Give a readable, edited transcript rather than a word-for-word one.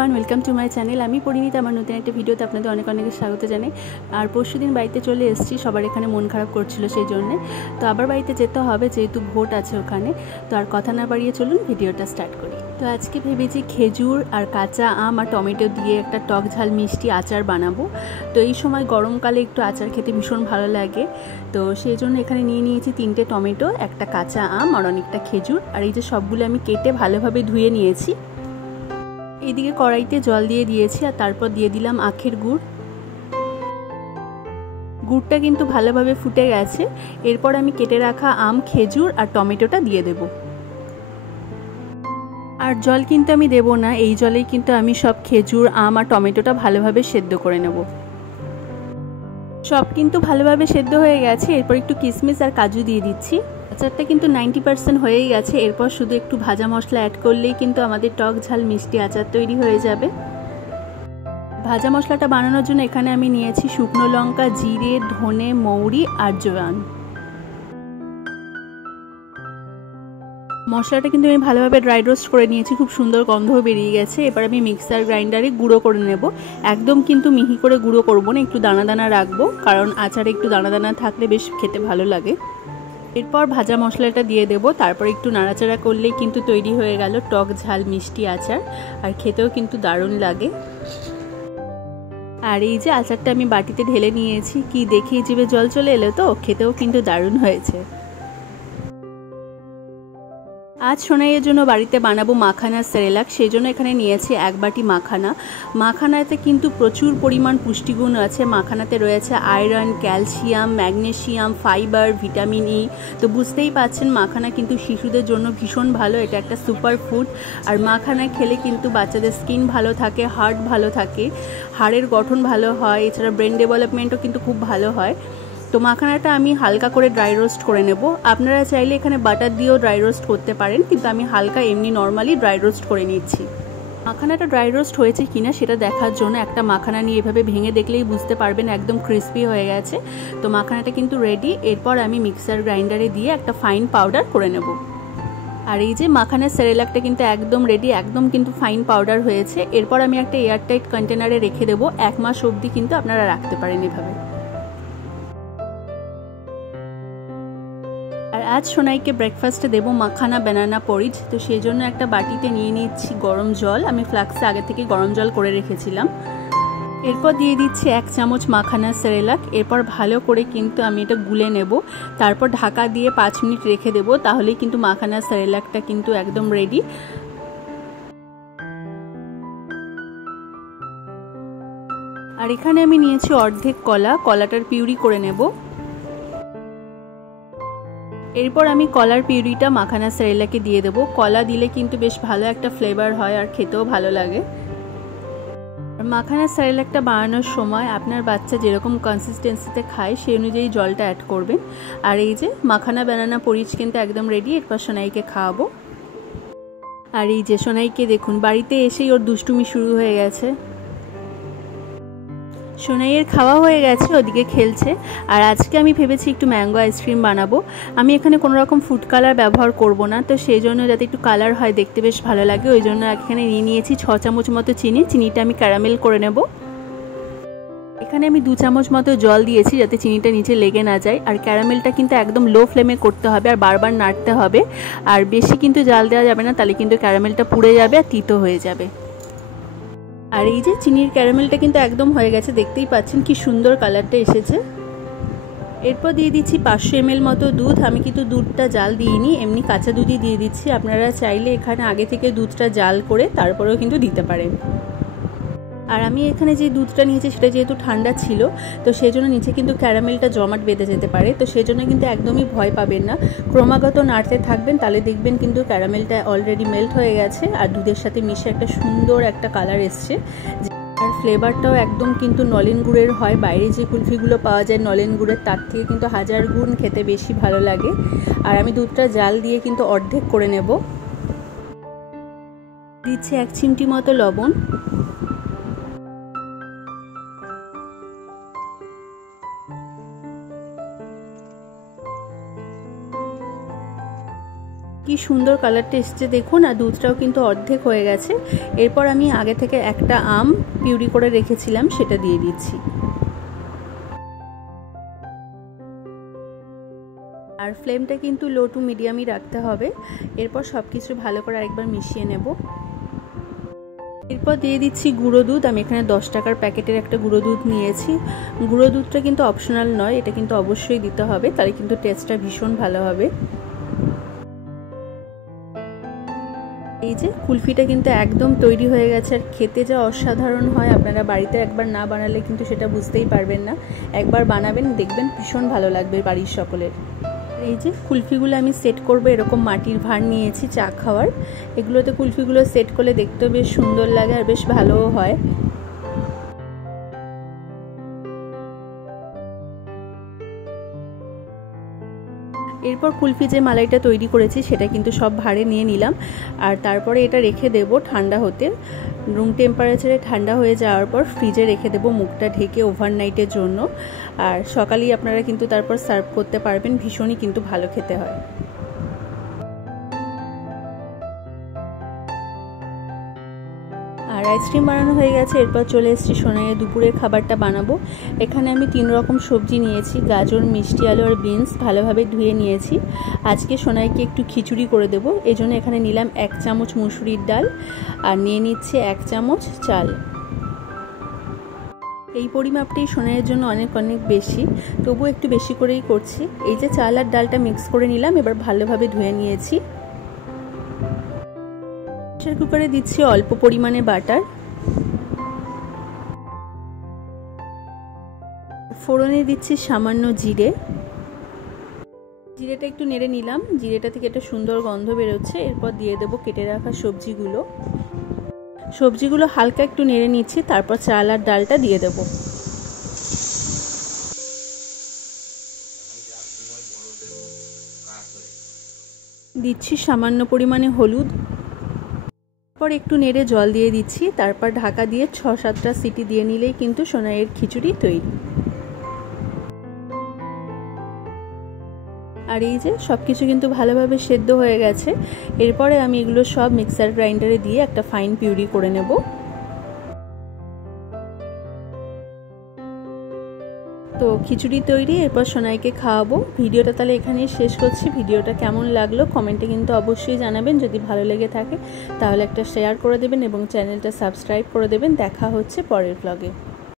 Everyone welcome to my channel. आमी परिणीता आमार नतून एक भिडियोते आपनादेर अनेक अनेक स्वागत जानाई। और परशुदिन बाड़ीते चले एसेछि, सबार एखाने मन खाराप करछिलो सेई जोन्नो। तो आबार बाड़ीते जेते होबे जेहेतु भोट आछे ओखाने। तो आर कथा ना बाड़िये चलुन भिडियोटा स्टार्ट करी। तो आज के भेबेछि खेजूर और काँचा आम और टमेटो दिए एक टक झाल मिष्टि आचार बानाबो। तो এই সময় গরমকালে একটু আচার খেতে ভীষণ ভালো লাগে। তো সেই জন্য এখানে নিয়ে নিয়েছি 3টে টমেটো, একটা কাঁচা আম আর অনেকটা খেজুর। আর এই যে সবগুলো আমি কেটে ভালোভাবে ধুয়ে নিয়েছি। এইদিকে কড়াইতে জল দিয়ে দিয়েছি আর তারপর দিয়ে দিলাম আখের গুড়। গুড়টা কিন্তু ভালোভাবে ফুটে গেছে। এরপর আমি কেটে রাখা আম, খেজুর আর টমেটোটা দিয়ে দেব। আর জল কিন্তু আমি দেব না, এই জলেই কিন্তু আমি সব খেজুর, আম আর টমেটোটা ভালোভাবে সেদ্ধ করে নেব। সব কিন্তু ভালোভাবে সেদ্ধ হয়ে গেছে। এরপর একটু কিশমিশ আর কাজু দিয়ে দিচ্ছি। আচারটা কিন্তু 90% হয়েই গেছে। এরপর শুধু একটু ভাজা মশলা অ্যাড করলেই কিন্তু আমাদের টক ঝাল মিষ্টি আচার তৈরি হয়ে যাবে। ভাজা মশলাটা বানানোর জন্য এখানে আমি নিয়েছি শুকনো লঙ্কা, জিরে, ধনে, মৌরি আর জোয়ান। মশলাটা কিন্তু আমি ভালোভাবে ড্রাই রোস্ট করে নিয়েছি, খুব সুন্দর গন্ধ বেরিয়ে গেছে। এবার আমি মিক্সার গ্রাইন্ডারে গুঁড়ো করে নেব। একদম কিন্তু মিহি করে গুঁড়ো করব না, একটু দানা দানা রাখবো, কারণ আচারে একটু দানা দানা থাকলে বেশ খেতে ভালো লাগে। এরপর ভাজা মশলাটা দিয়ে দেব। তারপর একটু নাড়াচাড়া করলেই কিন্তু তৈরি হয়ে গেল টক ঝাল মিষ্টি আচার। আর খেতেও কিন্তু দারুণ লাগে। আর এই যে আচারটা আমি বাটিতে ঢেলে নিয়েছি, কি দেখেই জিভে জল চলে এলো, তো খেতেও কিন্তু দারুণ হয়েছে। আজ সোনাইয়ের জন্য বাড়িতে বানাবো মাখানা সেরেলাক। সেই জন্য এখানে নিয়েছি 1 বাটি মাখানা। মাখানাতে কিন্তু প্রচুর পরিমাণ পুষ্টিগুণ আছে। মাখানাতে রয়েছে iron, calcium, magnesium, fibre, vitamin E. তো বুঝতেই পাচ্ছেন মাখানা কিন্তু শিশুদের জন্য ভীষণ ভালো, এটা একটা সুপার ফুড। আর মাখানা খেলে কিন্তু বাচ্চাদের স্কিন ভালো থাকে, হার্ট ভালো থাকে, হাড়ের গঠন ভালো হয়, এছাড়া ব্রেন ডেভেলপমেন্টও কিন্তু খুব ভালো হয়। তো মাখানাটা আমি হালকা করে ড্রাই রোস্ট করে নেব। আপনারা চাইলে এখানে বাটার দিয়েও ড্রাই রোস্ট করতে পারেন, কিন্তু আমি হালকা এমনি নর্মালি ড্রাই রোস্ট করে নিচ্ছি। মাখানাটা ড্রাই রোস্ট হয়েছে কিনা সেটা দেখার জন্য একটা মাখানা নিয়ে এভাবে ভেঙে দেখলেই বুঝতে পারবেন একদম ক্রিস্পি হয়ে গেছে। তো মাখানাটা কিন্তু রেডি। এরপর আমি মিক্সার গ্রাইন্ডারে দিয়ে একটা ফাইন পাউডার করে নেব। আর এই যে মাখানার সেরেলাকটা কিন্তু একদম রেডি, একদম কিন্তু ফাইন পাউডার হয়েছে। এরপর আমি একটা এয়ারটাইট কন্টেনারে রেখে দেবো। 1 মাস অবধি কিন্তু আপনারা রাখতে পারেন এভাবে। আর আজ সোনাইকে ব্রেকফাস্টে দেবো মাখানা বানানা পরিজ। তো সেই জন্য একটা বাটিতে নিয়ে নিচ্ছি গরম জল। আমি ফ্লাক্সে আগে থেকে গরম জল করে রেখেছিলাম। এরপর দিয়ে দিচ্ছি 1 চামচ মাখানা সেরেলাক। এরপর ভালো করে কিন্তু আমি এটা গুলে নেব। তারপর ঢাকা দিয়ে 5 মিনিট রেখে দেবো, তাহলেই কিন্তু মাখানা সেরেলাকটা কিন্তু একদম রেডি। আর এখানে আমি নিয়েছি অর্ধেক কলা, কলাটার পিউরি করে নেব। এরপর আমি কলার পিউরিটা মাখানা সেরেলাকে দিয়ে দেবো। কলা দিলে কিন্তু বেশ ভালো একটা ফ্লেভার হয় আর খেতেও ভালো লাগে। মাখানা সেরেলাকটা বানানোর সময় আপনার বাচ্চা যেরকম কনসিস্টেন্সিতে খায় সেই অনুযায়ী জলটা অ্যাড করবেন। আর এই যে মাখানা বানানা পরিচ কিন্তু একদম রেডি। এরপর সোনাইকে খাওয়াবো। আর এই যে সোনাইকে দেখুন, বাড়িতে এসেই ওর দুষ্টুমি শুরু হয়ে গেছে। সোনাইয়ের খাওয়া হয়ে গেছে, ওদিকে খেলছে। আর আজকে আমি ভেবেছি একটু ম্যাঙ্গো আইসক্রিম বানাবো। আমি এখানে কোনো রকম ফুড কালার ব্যবহার করব না, তো সেই জন্য যাতে একটু কালার হয়, দেখতে বেশ ভালো লাগে, ওই জন্য এখানে নিয়ে নিয়েছি 6 চামচ মতো চিনি। চিনিটা আমি ক্যারামেল করে নেব। এখানে আমি 2 চামচ মতো জল দিয়েছি যাতে চিনিটা নিচে লেগে না যায়। আর ক্যারামেলটা কিন্তু একদম লো ফ্লেমে করতে হবে আর বারবার নাড়তে হবে। আর বেশি কিন্তু জাল দেওয়া যাবে না, তাহলে কিন্তু ক্যারামেলটা পুড়ে যাবে আর তিতো হয়ে যাবে। আর এই যে চিনির ক্যারামেলটা কিন্তু একদম হয়ে গেছে, দেখতেই পাচ্ছেন কি সুন্দর কালারটা এসেছে। এরপর দিয়ে দিচ্ছি 500 ml মতো দুধ। আমি কিন্তু দুধটা জাল দিইনি, এমনি কাঁচা দুধই দিয়ে দিচ্ছি। আপনারা চাইলে এখানে আগে থেকে দুধটা জাল করে তারপরেও কিন্তু দিতে পারেন। আর আমি এখানে যে দুধটা নিয়েছি সেটা যেহেতু ঠান্ডা ছিল, তো সেই জন্য নিচে কিন্তু ক্যারামেলটা জমাট বেঁধে যেতে পারে। তো সেই জন্য কিন্তু একদমই ভয় পাবেন না, ক্রমাগত নাড়তে থাকবেন, তাহলে দেখবেন কিন্তু ক্যারামেলটা অলরেডি মেল্ট হয়ে গেছে আর দুধের সাথে মিশে একটা সুন্দর একটা কালার এসছে। আর ফ্লেভারটাও একদম কিন্তু নলেন গুড়ের হয়। বাইরে যে কুলফিগুলো পাওয়া যায় নলেন গুড়ের, তার থেকে কিন্তু 1000 গুণ খেতে বেশি ভালো লাগে। আর আমি দুধটা জাল দিয়ে কিন্তু অর্ধেক করে নেব। দিচ্ছি 1 চিমটি মতো লবণ। কি সুন্দর কালারটা এসছে দেখুন, আর দুধটাও কিন্তু অর্ধেক হয়ে গেছে। এরপর আমি আগে থেকে একটা আম পিউরি করে রেখেছিলাম সেটা দিয়ে দিচ্ছি। আর ফ্লেমটা কিন্তু লো টু মিডিয়ামই রাখতে হবে। এরপর সব কিছু ভালো করে আরেকবার মিশিয়ে নেব। এরপর দিয়ে দিচ্ছি গুঁড়ো দুধ। আমি এখানে 10 টাকার প্যাকেটের একটা গুঁড়ো দুধ নিয়েছি। গুঁড়ো দুধটা কিন্তু অপশনাল নয়, এটা কিন্তু অবশ্যই দিতে হবে, তাহলে কিন্তু টেস্টটা ভীষণ ভালো হবে। এই যে কুলফিটা কিন্তু একদম তৈরি হয়ে গেছে, আর খেতে যা অসাধারণ হয়, আপনারা বাড়িতে একবার না বানালে কিন্তু সেটা বুঝতেই পারবেন না। একবার বানাবেন, দেখবেন ভীষণ ভালো লাগবে বাড়ির সকলের। এই যে কুলফিগুলো আমি সেট করব, এরকম মাটির ভাঁড় নিয়েছি চা খাওয়ার। এগুলোতে কুলফিগুলো সেট করলে দেখতেও বেশ সুন্দর লাগে আর বেশ ভালোও হয়। এরপর কুলফি যে মালাইটা তৈরি করেছি সেটা কিন্তু সব ভাঁড়ে নিয়ে নিলাম, আর তারপরে এটা রেখে দেব ঠান্ডা হতে। রুম টেম্পারেচারে ঠান্ডা হয়ে যাওয়ার পর ফ্রিজে রেখে দেব মুখটা ঢেকে ওভারনাইটের জন্য। আর সকালেই আপনারা কিন্তু তারপর সার্ভ করতে পারবেন, ভীষণই কিন্তু ভালো খেতে হয়। আর আইসক্রিম বানানো হয়ে গেছে। এরপর চলে এসেছি সোনাইয়ের দুপুরের খাবারটা বানাবো। এখানে আমি 3 রকম সবজি নিয়েছি, গাজর, মিষ্টি আলু আর বিনস ভালোভাবে ধুয়ে নিয়েছি। আজকে সোনাইকে একটু খিচুড়ি করে দেবো, এই জন্য এখানে নিলাম 1 চামচ মুসুরির ডাল আর নিয়ে নিচ্ছে 1 চামচ চাল। এই পরিমাপটাই সোনাইয়ের জন্য অনেক বেশি, তবু একটু বেশি করেই করছি। এই যে চাল আর ডালটা মিক্স করে নিলাম, এবার ভালোভাবে ধুয়ে নিয়েছি। প্রেসার কুকারে দিচ্ছি অল্প পরিমাণে বাটার, ফোড়নে দিচ্ছি সামান্য জিরে। জিরেটা একটু নেড়ে নিলাম, জিরেটা থেকে একটা সুন্দর গন্ধ বেরোচ্ছে। এরপর দিয়ে দেবো কেটে রাখা সবজিগুলো হালকা একটু নেড়ে নিচ্ছি, তারপর চাল আর ডালটা দিয়ে দেব। দিচ্ছি সামান্য পরিমাণে হলুদ, তারপর একটু নেড়ে জল দিয়ে দিচ্ছি, তারপর ঢাকা দিয়ে 6-7টা সিটি দিয়ে নিলেই কিন্তু সোনাইয়ের খিচুড়ি তৈরি। আর এই যে সব কিছু কিন্তু ভালোভাবে সেদ্ধ হয়ে গেছে। এরপরে আমি এগুলো সব মিক্সার গ্রাইন্ডারে দিয়ে একটা ফাইন পিউরি করে নেব। তো খিচুড়ি তৈরি, এরপর সোনাইকে খাওয়াবো। ভিডিওটা তাহলে এখানেই শেষ করছি। ভিডিওটা কেমন লাগলো কমেন্টে কিন্তু অবশ্যই জানাবেন। যদি ভালো লেগে থাকে তাহলে একটা শেয়ার করে দেবেন এবং চ্যানেলটা সাবস্ক্রাইব করে দেবেন। দেখা হচ্ছে পরের ব্লগে।